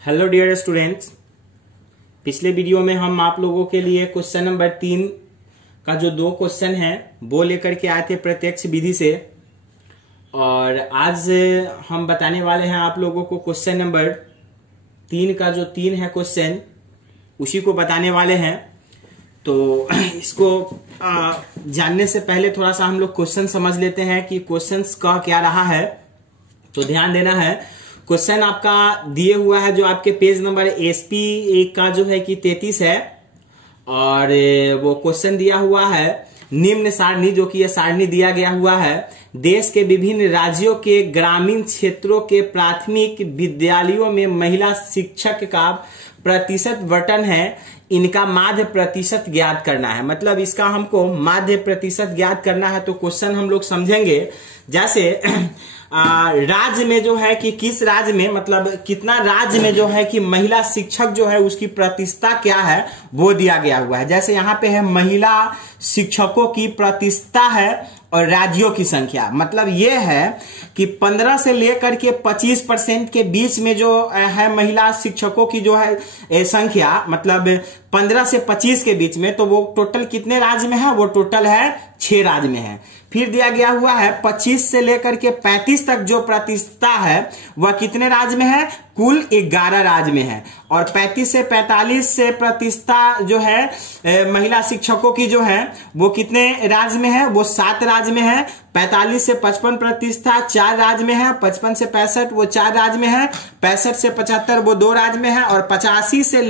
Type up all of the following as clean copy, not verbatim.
Hello dear students, पिछले video में हम आप लोगों के लिए क्वेश्चन नंबर 3 का जो 2 क्वेश्चन है वो लेकर के आए थे प्रत्यक्ष विधि से। और आज हम बताने वाले हैं आप लोगों को क्वेश्चन नंबर 3 का जो 3 है क्वेश्चन, उसी को बताने वाले हैं। तो इसको जानने से पहले थोड़ा सा हम लोग क्वेश्चन समझ लेते हैं कि क्वेश्चन का क्या रहा है। तो ध्यान देना है, क्वेश्चन आपका दिए हुआ है जो आपके पेज नंबर SP का जो है कि 33 है। और वो क्वेश्चन दिया हुआ है निम्न सारणी, जो कि ये सारणी दिया गया हुआ है। देश के विभिन्न राज्यों के ग्रामीण क्षेत्रों के प्राथमिक विद्यालयों में महिला शिक्षक का प्रतिशत बटन है, इनका माध्य प्रतिशत ज्ञात करना है। मतलब इसका हमको माध्य प्रतिशत ज्ञात करना है। तो क्वेश्चन हम लोग समझेंगे जैसे राज्य में जो है कि किस राज्य में, मतलब कितना राज्य में जो है कि महिला शिक्षक जो है उसकी प्रतिशतता क्या है वो दिया गया हुआ है। जैसे यहाँ पे है महिला शिक्षकों की प्रतिशतता है और राज्यों की संख्या। मतलब ये है कि 15 से लेकर के 25% के बीच में जो है महिला शिक्षकों की जो है संख्या, मतलब 15 से 25 के बीच में, तो वो टोटल कितने राज्य में है? वो टोटल है 6 राज्य में है। फिर दिया गया हुआ है 25 से लेकर के 35 तक जो प्रतिशतता है वह कितने राज्य में है? कुल 11 राज्य में है। और 35 से 45 से प्रतिशतता जो है महिला शिक्षकों की जो है वो कितने राज्य में है? वो 7 राज्य में है। 45 से 55 प्रतिशतता 4 राज्य में है। 55 से 65 वो 4 राज्य में है। 65 से 75 वो 2 राज्य में है। और 75 से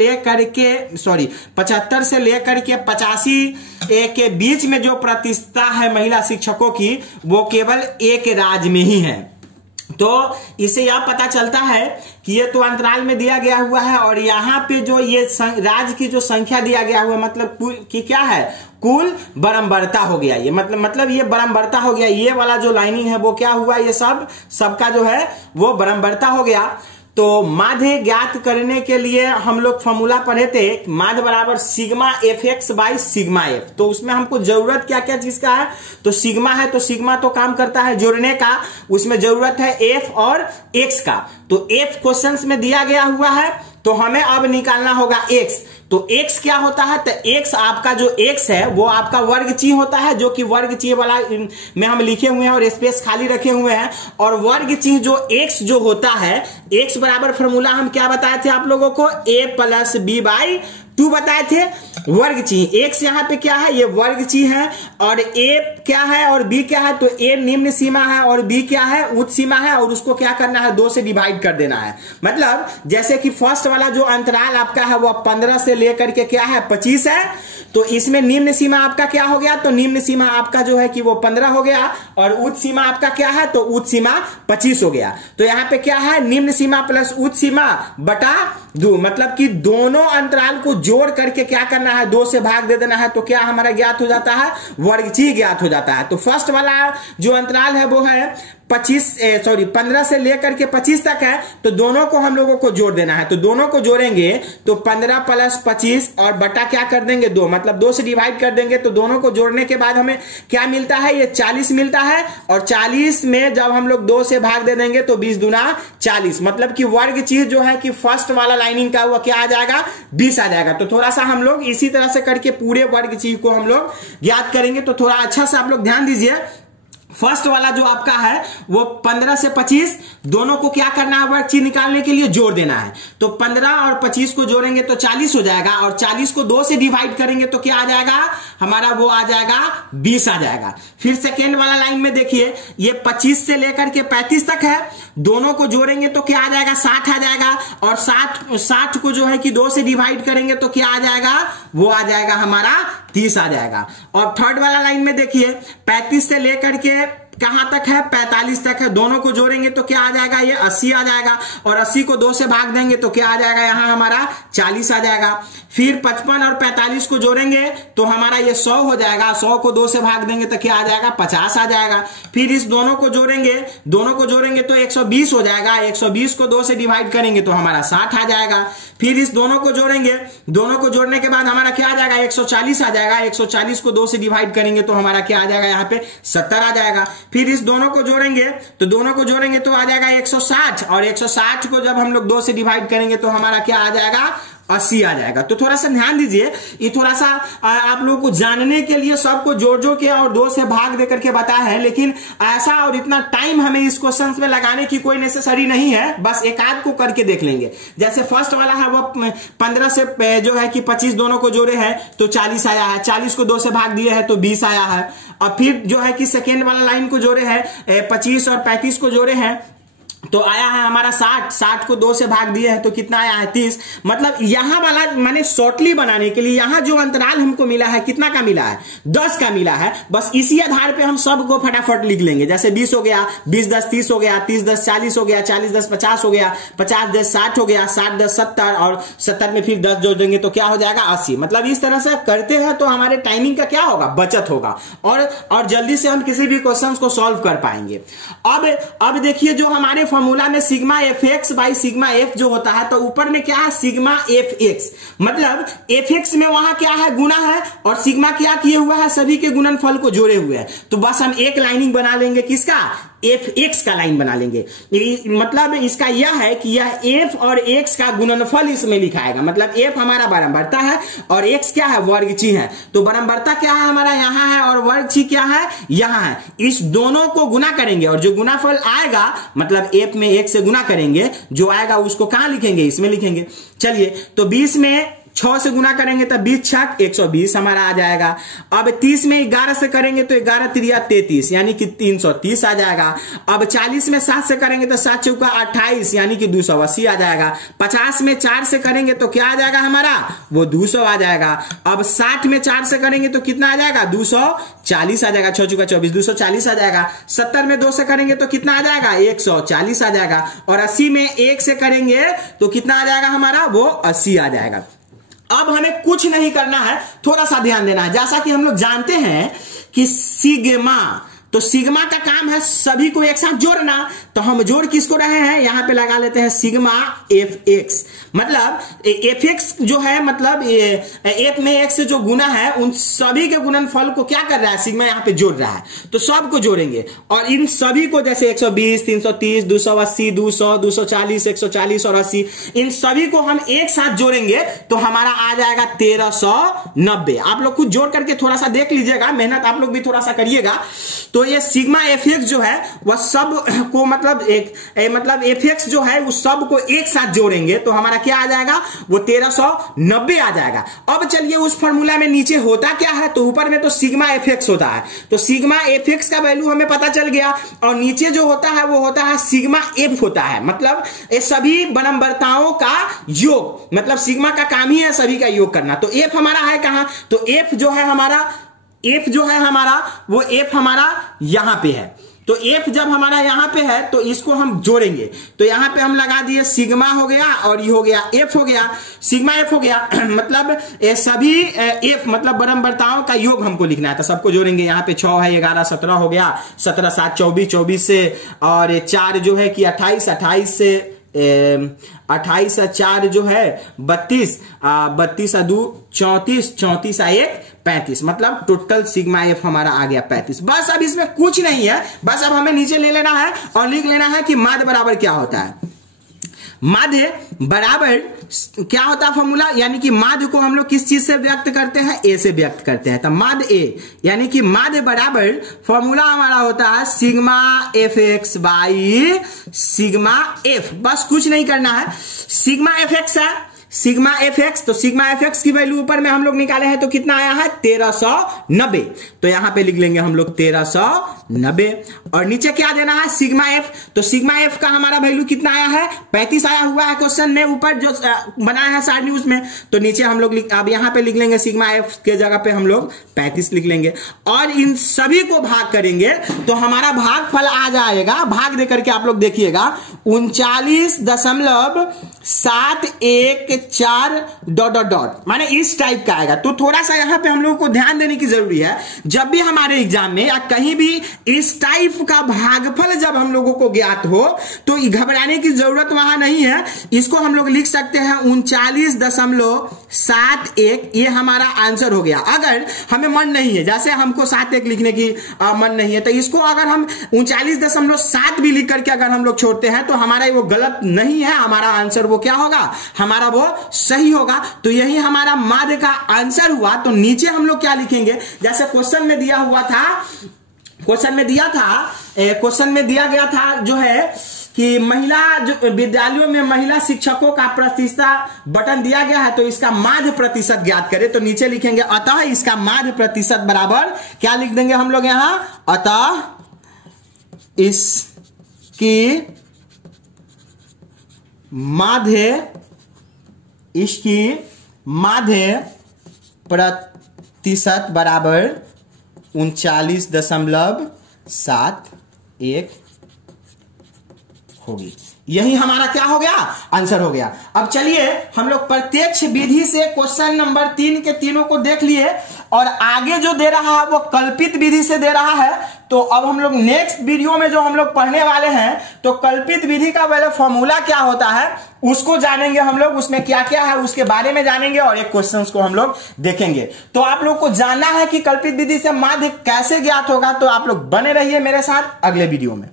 लेकर के 85 के बीच में जो प्रतिशतता है महिला शिक्षकों की वो केवल 1 राज्य में ही है। तो इसे यह पता चलता है कि ये तो अंतराल में दिया गया हुआ है और यहाँ पे जो ये राज्य की जो संख्या दिया गया हुआ है, मतलब कि क्या है? कुल बराबरता हो गया। ये मतलब ये बराबरता हो गया। ये वाला जो लाइनिंग है वो क्या हुआ? ये सबका जो है वो बराबरता हो गया। तो माध्य ज्ञात करने के लिए हम लोग फॉर्मूला पढ़े थे, माध्य बराबर sigma FX by sigma F। तो उसमें हमको जरूरत क्या क्या चीज का है? तो सिग्मा है, तो सिग्मा तो काम करता है जोड़ने का, उसमें जरूरत है F और X का। तो F क्वेश्चंस में दिया गया हुआ है, तो हमें अब निकालना होगा X। तो X क्या होता है? तो X आपका जो X है वो आपका वर्ग चिन्ह होता है, जो कि वर्ग चिन्ह वाला में हम लिखे हुए हैं और स्पेस खाली रखे हुए हैं। और वर्ग चिन्ह जो X जो होता है, X बराबर फॉर्मूला हम क्या बताए थे आप लोगों को? A प्लस B बाई 2 बताए थे। वर्ग चिन्ह X यहाँ पे क्या है? ये वर्ग चिन्ह है। और A क्या है और B क्या है? तो A निम्न सीमा है और B क्या है? उच्च सीमा है। और उसको क्या करना है? 2 से डिवाइड कर देना है। मतलब जैसे कि फर्स्ट वाला जो अंतराल आपका है वो 15 से लेकर के क्या है? 25 है। तो इसमें निम्न सीमा आपका क्या हो गया? तो निम्न सीमा आपका जो है कि वो 15 हो गया। और उच्च सीमा आपका क्या है? तो उच्च सीमा 25 हो गया। तो यहाँ पे क्या है? निम्न सीमा प्लस उच्च सीमा बटा 2। मतलब कि दोनों अंतराल को जोड़ करके क्या करना है? 2 से भाग दे देना है। तो क्या हमारा ज्ञात हो जाता है? वर्ग चिन्ह ज्ञात हो जाता है। तो फर्स्ट वाला जो अंतराल है वो है 15 से लेकर के 25 तक है। तो दोनों को हम लोगों को जोड़ देना है। तो दोनों को जोड़ेंगे तो 15 प्लस 25 और बटा क्या कर देंगे? 2। मतलब 2 से डिवाइड कर देंगे। तो दोनों को जोड़ने के बाद हमें क्या मिलता है? ये 40 मिलता है। और 40 में जब हम लोग 2 से भाग दे देंगे तो 20 दूना 40। मतलब कि वर्ग चीज जो है कि फर्स्ट वाला लाइनिंग का वो क्या आ जाएगा? 20 आ जाएगा। तो थोड़ा सा हम लोग इसी तरह से करके पूरे वर्ग चीज को हम लोग ज्ञात करेंगे। तो थोड़ा अच्छा से आप लोग ध्यान दीजिए। फर्स्ट वाला जो आपका है वो 15 से 25 दोनों को क्या करना है? वर्ग चिन्ह निकालने के लिए जोड़ देना है। तो 15 और 25 को जोड़ेंगे तो 40 हो जाएगा। और 40 को 2 से डिवाइड करेंगे तो क्या आ जाएगा हमारा? वो आ जाएगा 20 आ जाएगा। फिर सेकेंड वाला लाइन में देखिए, ये 25 से लेकर के 35 तक है। दोनों को जोड़ेंगे तो क्या आ जाएगा? 60 आ जाएगा। और 60 को जो है कि 2 से डिवाइड करेंगे तो क्या आ जाएगा? वो आ जाएगा हमारा 30 आ जाएगा। और थर्ड वाला लाइन में देखिए, 35 से लेकर के कहां तक है? 45 तक है। दोनों को जोड़ेंगे तो क्या आ जाएगा? ये 80 आ जाएगा। और 80 को 2 से भाग देंगे तो क्या आ जाएगा? यहां हमारा 40 आ जाएगा। फिर 55 और 45 को जोड़ेंगे तो हमारा ये 100 हो जाएगा। 100 को 2 से भाग देंगे तो क्या आ जाएगा? 50 आ जाएगा। फिर इस दोनों को जोड़ेंगे तो 120 हो जाएगा। 120 को 2 से डिवाइड करेंगे तो हमारा 60 आ जाएगा। फिर इस दोनों को जोड़ेंगे, दोनों को जोड़ने के बाद हमारा क्या आ जाएगा? 140 आ जाएगा। 140 को 2 से डिवाइड करेंगे तो हमारा क्या आ जाएगा? यहाँ पे 70 आ जाएगा। फिर इस दोनों को जोड़ेंगे तो दोनों को जोड़ेंगे तो आ जाएगा 160, और 160 को जब हम लोग 2 से डिवाइड करेंगे तो हमारा क्या आ जाएगा 80 आ जाएगा। तो थोड़ा सा ध्यान दीजिए, ये थोड़ा सा आप लोगों को जानने के लिए सबको जोड़ जोड़ के और 2 से भाग दे करके बताया है, लेकिन ऐसा और इतना टाइम हमें इस क्वेश्चन में लगाने की कोई नेसेसरी नहीं है, बस एक आध को करके देख लेंगे। जैसे फर्स्ट वाला है वो 15 से जो है कि 25 दोनों को जोड़े हैं तो 40 आया है, 40 को 2 से भाग दिए है तो 20 आया है। और फिर जो है कि सेकेंड वाला लाइन को जोड़े हैं 25 और 35 को जोड़े हैं तो आया है हमारा 60, 60 को 2 से भाग दिया है तो कितना आया है 30। मतलब यहां वाला मैंने शॉर्टली बनाने के लिए यहां जो अंतराल हमको मिला है कितना का मिला है 10 का मिला है, बस इसी आधार पे हम सबको फटाफट लिख लेंगे। जैसे 20 हो गया, 20 10 30 हो गया, 30 10 40 हो गया, 40 10 50 हो गया, 50 10 60 हो गया, 60 10 70 और 70 में फिर 10 जोड़ देंगे तो क्या हो जाएगा 80। मतलब इस तरह से करते हैं तो हमारे टाइमिंग का क्या होगा बचत होगा और जल्दी से हम किसी भी क्वेश्चन को सॉल्व कर पाएंगे। अब देखिए जो हमारे फॉर्मूला में sigma F x by sigma F जो होता है तो ऊपर में क्या है सिग्मा एफ एक्स, मतलब एफ एक्स में वहां क्या है गुना है और सिग्मा क्या किए हुआ है सभी के गुणनफल को जोड़े हुए हैं। तो बस हम एक लाइनिंग बना लेंगे किसका एफ एक्स का लाइन बना लेंगे। मतलब इसका यह है कि यह एफ और एक्स का गुणनफल इसमें लिखाएगा, मतलब एफ हमारा बराबरता है और एक्स क्या है वर्गची है। तो बराबरता क्या है हमारा यहाँ है और वर्गची क्या है यहाँ है। इस दोनों को गुना करेंगे और जो गुनाफल आएगा मतलब एफ में 1 से गुना करेंगे, जो आएगा उसको कहां लिखेंगे इसमें लिखेंगे। चलिए तो 20 में 6 से गुना करेंगे तब 20 छक 120 हमारा आ जाएगा। अब 30 में 11 से करेंगे तो 11 त्रिया 33 यानी कि 330 आ जाएगा। अब 40 में 7 से करेंगे तो 7 चौका 28 यानी कि 280 आ जाएगा। 50 में 4 से करेंगे तो क्या आ जाएगा हमारा वो 200 आ जाएगा। अब 60 में 4 से करेंगे तो कितना आ जाएगा 240 आ जाएगा, 6 चौका 24 240 आ जाएगा। 70 में 2 से करेंगे तो कितना आ जाएगा 140 आ जाएगा। और 80 में 1 से करेंगे तो कितना आ जाएगा हमारा वो 80 आ जाएगा। अब हमें कुछ नहीं करना है, थोड़ा सा ध्यान देना है। जैसा कि हम लोग जानते हैं कि सिग्मा, तो सिग्मा का काम है सभी को एक साथ जोड़ना, तो हम जोड़ किसको रहे हैं यहां पे लगा लेते हैं सिग्मा एफ एक्स। मतलब एफ एक्स जो है मतलब एफ में एक्स से जो गुना है उन सभी के गुणनफल को क्या कर रहा है सिग्मा यहां पे जोड़ रहा है, तो सबको जोड़ेंगे और इन सभी को जैसे 120 330 280 200 240 140 और 80 इन सभी को हम एक साथ जोड़ेंगे तो हमारा आ जाएगा 1390। आप लोग कुछ जोड़ करके थोड़ा सा देख लीजिएगा, मेहनत आप लोग भी थोड़ा सा करिएगा। तो ये सिग्मा एफ एक्स जो है वह सब को मतलब एफ एक्स जो है उस सब को एक साथ जोड़ेंगे तो हमारा क्या आ जाएगा वो 1390 आ जाएगा। अब चलिए उस फॉर्मूला में नीचे होता क्या है, तो ऊपर में तो सिग्मा एफ एक्स होता है, तो सिग्मा एफ एक्स का वैल्यू हमें पता चल गया और नीचे जो होता है वो होता है सिग्मा एफ होता है, मतलब ये सभी बराबरताओं का योग, मतलब सिग्मा का काम ही है सभी का योग करना। तो एफ हमारा है कहां, तो एफ जो है हमारा वो एफ हमारा यहां पे है। तो एफ जब हमारा यहां पे है तो इसको हम जोड़ेंगे, तो यहां पे हम लगा दिए सिग्मा हो गया और ये हो गया एफ हो गया, सिग्मा एफ हो गया मतलब ये सभी एफ मतलब बराबरताओं का योग हमको लिखना है, तो सबको जोड़ेंगे। यहाँ पे 6 है 11 17 हो गया, 17 7 24 24 से और 4 जो है कि 28 28 से 28 और 4 जो है 32 32 और 2 34 34 और 1 35, मतलब टोटल सिग्मा एफ हमारा आ गया 35। बस अब इसमें कुछ नहीं है, बस अब हमें नीचे ले लेना है और लिख लेना है कि माध्य बराबर क्या होता है। माध्य बराबर क्या होता है फॉर्मूला, यानी कि माध्य को हम लोग किस चीज से व्यक्त करते हैं ए से व्यक्त करते हैं, तो माध्य ए यानी कि माध्य बराबर फॉर्मूला हमारा होता है sigma F x by sigma F. बस कुछ नहीं करना है, सिग्मा एफ एक्स है सिग्मा एफ एक्स, तो सिग्मा एफ एक्स की वैल्यू ऊपर में हम लोग निकाले हैं तो कितना आया है 1390, तो यहां पे लिख लेंगे हम लोग 1390 और नीचे क्या देना है सिग्मा एफ, तो सिग्मा एफ का हमारा वैल्यू कितना आया है 35 आया हुआ है क्वेश्चन में ऊपर जो बनाया है सारणी उसमें, तो नीचे हम लोग अब यहां पे लिख लेंगे सिग्मा एफ के जगह पे हम लोग 35 लिख लेंगे और इन सभी को भाग करेंगे तो हमारा भागफल आ जाएगा, भाग दे करके आप लोग देखिएगा 39.714 माने इस टाइप का आएगा। तो थोड़ा सा यहां पे हम लोगों को ध्यान देने की जरूरी है, जब भी हमारे एग्जाम में या कहीं भी इस टाइप का भागफल जब हम लोगों को ज्ञात हो तो घबराने की जरूरत वहां नहीं है। इसको हम लोग लिख सकते हैं 39.714 7 1 ये हमारा आंसर हो गया। अगर हमें मन नहीं है, जैसे हमको 7 1 लिखने की मन नहीं है, तो इसको अगर हम 39.7 भी लिख करके अगर हम लोग छोड़ते हैं तो हमारा वो गलत नहीं है, हमारा आंसर वो क्या होगा, हमारा वो सही होगा। तो यही हमारा माध्य का आंसर हुआ। तो नीचे हम लोग क्या लिखेंगे, जैसे क्वेश्चन में दिया हुआ था, क्वेश्चन में दिया गया था जो है कि महिला जो विद्यालयों में महिला शिक्षकों का प्रतिशत बटन दिया गया है, तो इसका माध्य प्रतिशत ज्ञात करें। तो नीचे लिखेंगे अतः इसका माध्य प्रतिशत बराबर क्या लिख देंगे हम लोग यहां, अतः इसकी माध्य प्रतिशत बराबर 39.71 होगी। यही हमारा क्या हो गया, आंसर हो गया। अब चलिए हम लोग प्रत्यक्ष विधि से क्वेश्चन नंबर 3 के तीनों को देख लिए, और आगे जो दे रहा है वो कल्पित विधि से दे रहा है। तो अब हम लोग नेक्स्ट वीडियो में जो हम लोग पढ़ने वाले हैं, तो कल्पित विधि का पहले फॉर्मूला क्या होता है उसको जानेंगे हम लोग, उसमें क्या क्या है उसके बारे में जानेंगे, और एक क्वेश्चन को हम लोग देखेंगे। तो आप लोग को जानना है कि कल्पित विधि से माध्य कैसे ज्ञात होगा, तो आप लोग बने रहिए मेरे साथ अगले वीडियो में।